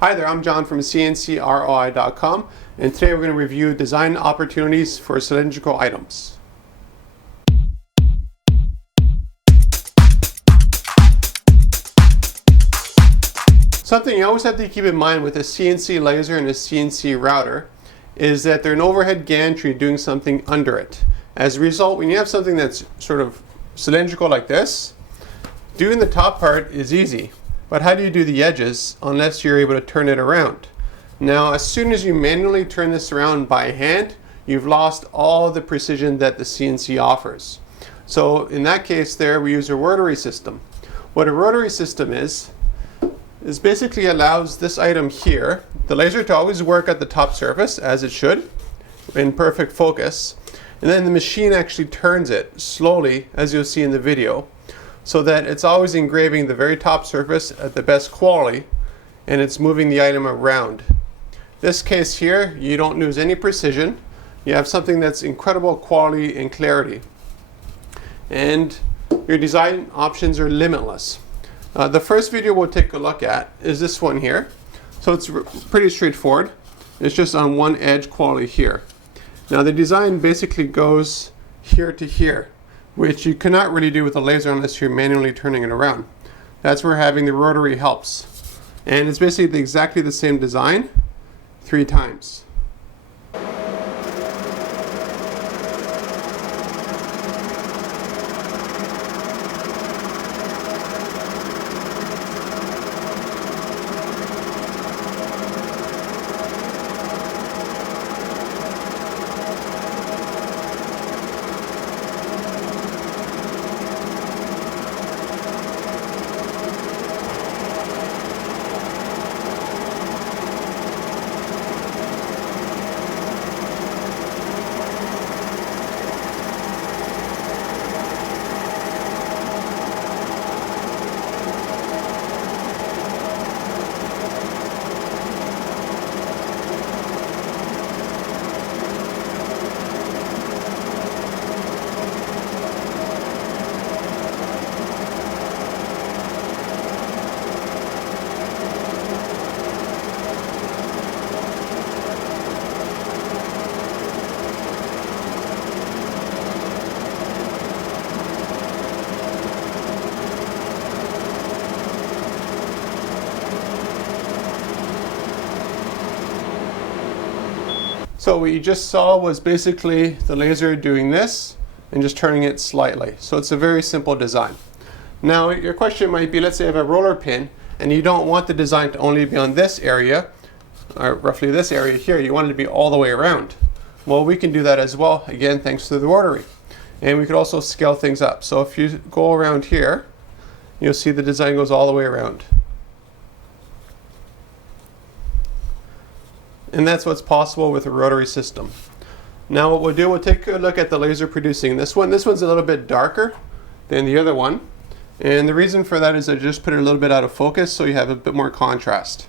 Hi there, I'm John from CNCROI.com, and today we're going to review design opportunities for cylindrical items. Something you always have to keep in mind with a CNC laser and a CNC router is that there's an overhead gantry doing something under it. As a result, when you have something that's sort of cylindrical like this, doing the top part is easy. But how do you do the edges unless you're able to turn it around? Now, as soon as you manually turn this around by hand, you've lost all the precision that the CNC offers. So in that case there, we use a rotary system. What a rotary system is basically allows this item here, the laser, to always work at the top surface as it should, in perfect focus. And then the machine actually turns it slowly, as you'll see in the video, so that it's always engraving the very top surface at the best quality, and it's moving the item around. This case here, you don't lose any precision. You have something that's incredible quality and clarity. And your design options are limitless. The first video we'll take a look at is this one here. So it's pretty straightforward. It's just on one edge quality here. Now the design basically goes here to here, which you cannot really do with a laser unless you're manually turning it around. That's where having the rotary helps. And it's basically exactly the same design 3 times. So what you just saw was basically the laser doing this and just turning it slightly. So it's a very simple design. Now your question might be, let's say I have a roller pin and you don't want the design to only be on this area, or roughly this area here, you want it to be all the way around. Well, we can do that as well, again thanks to the rotary. And we could also scale things up. So if you go around here, you'll see the design goes all the way around. And that's what's possible with a rotary system. Now what we'll do, we'll take a look at the laser producing this one. This one's a little bit darker than the other one. And the reason for that is I just put it a little bit out of focus so you have a bit more contrast.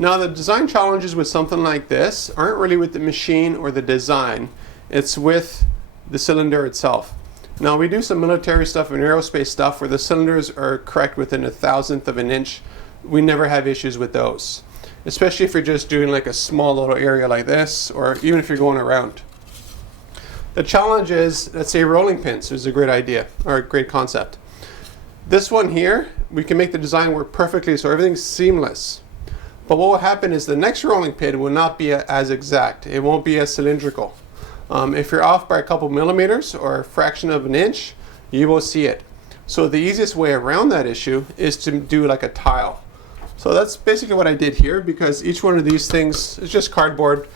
Now the design challenges with something like this aren't really with the machine or the design, it's with the cylinder itself. Now we do some military stuff and aerospace stuff where the cylinders are correct within 1/1000th of an inch. We never have issues with those, especially if you're just doing like a small little area like this, or even if you're going around. The challenge is, let's say rolling pins is a great idea or a great concept. This one here, we can make the design work perfectly so everything's seamless. But what will happen is the next rolling pin will not be as exact. It won't be as cylindrical. If you're off by a couple millimeters or a fraction of an inch, you will see it. So the easiest way around that issue is to do like a tile. So that's basically what I did here, because each one of these things is just cardboard.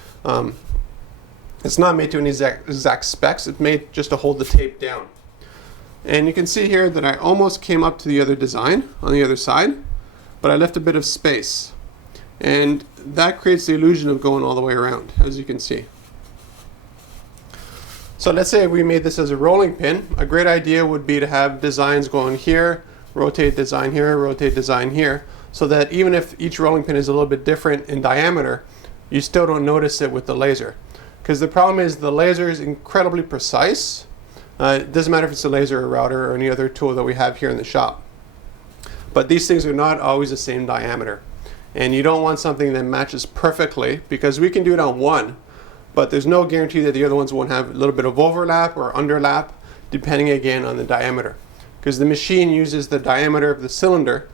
It's not made to an exact specs. It's made just to hold the tape down. And you can see here that I almost came up to the other design on the other side, but I left a bit of space. And that creates the illusion of going all the way around, as you can see. So let's say we made this as a rolling pin. A great idea would be to have designs going here, rotate design here, rotate design here, so that even if each rolling pin is a little bit different in diameter, you still don't notice it with the laser. Because the problem is the laser is incredibly precise. It doesn't matter if it's a laser or a router or any other tool that we have here in the shop. But these things are not always the same diameter. And you don't want something that matches perfectly, because we can do it on one, but there's no guarantee that the other ones won't have a little bit of overlap or underlap, depending again on the diameter. Because the machine uses the diameter of the cylinder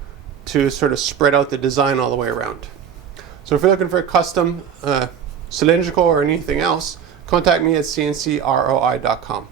to sort of spread out the design all the way around. So if you're looking for a custom cylindrical or anything else, contact me at CNCROI.com.